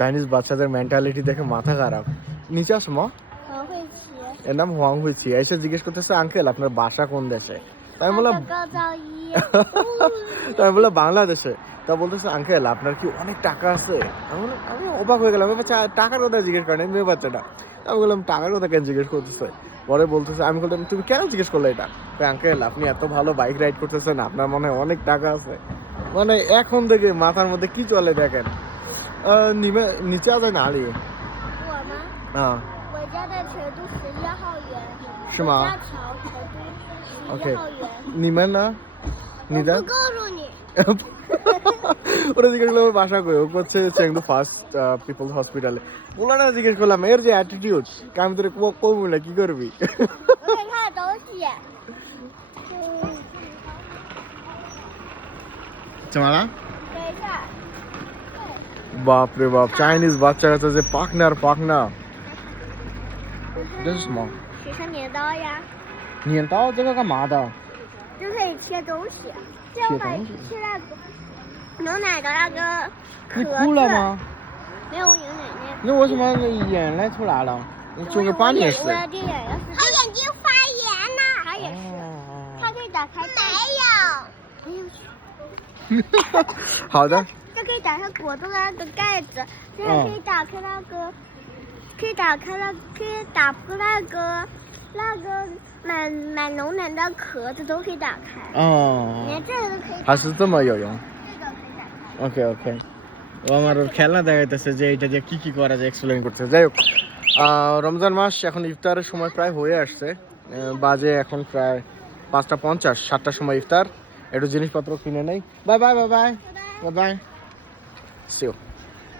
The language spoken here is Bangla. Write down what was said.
চাইনিজ বাচ্চাদের মেন্টালিটি দেখে মাথা খারাপ। নিচে আসো মা। এর নাম হোয়াং হুইচি। এসে জিজ্ঞেস করতেছে আঙ্কেল আপনার বাসা কোন দেশে? তাই আমি বললাম বাংলাদেশে। তা বলতেছে আঙ্কেল আপনার কি অনেক টাকা আছে? আমি অবাক হয়ে গেলাম, টাকার কথা জিজ্ঞেস করেন মেয়ে বাচ্চাটা। আমি বললাম টাকার কথা কেন জিজ্ঞেস করতেছে? পরে বলতেছে, আমি বললাম তুমি কেন জিজ্ঞেস করলে এটা? আঙ্কেল আপনি এত ভালো বাইক রাইড করতেছেন, আপনার মনে হয় অনেক টাকা আছে। মানে এখন থেকে মাথার মধ্যে কি চলে দেখেন। নিচে যায় না আলি是吗？OK， 你们呢？你的？不告诉你。 ওরা জিজ্ঞেস করলো বাসা কই, ও করছে চেংদু ফার্স্ট পিপলস হসপিটালে। বলো না জিজ্ঞেস করলাম এর যে অ্যাটিটিউড, আমি তোরে কমু না কি করবি? 我给他的东西。 চামালা 等一下。 বাপ রে বাপ, চাইনিজ বাচ্চা কাছে যে পাকনার পাকনা।这是什么？学生镰刀呀，镰刀这个干嘛的？就可以切东西。这样可以切那个牛奶的那个壳你子。哭了吗？没有牛奶呢。那为什么眼泪出来了？你就个半年是。我的眼睛他眼睛发炎了。他也是。他可以打开。没有。好的。这可以打开果冻的那个盖子，这个可以打开那个，可以打开那，可以打破那个买龙奶的壳子都可以打开。哦。连这个都可以。还是这么有用。这个可以打开。ওকে ওকে। ও আমার খেলনা দেখাইতেছে যে এটা যে কি কি করা যায় এক্সপ্লেইন করতেছে। যাই হোক, রমজান মাস এখন ইফতারের সময় প্রায় হয়ে আসছে। বাজে এখন প্রায় 5:50, 7টার সময় ইফতার। একটু জিনিসপত্র কিনে নেই। Bye bye bye bye bye bye. See you.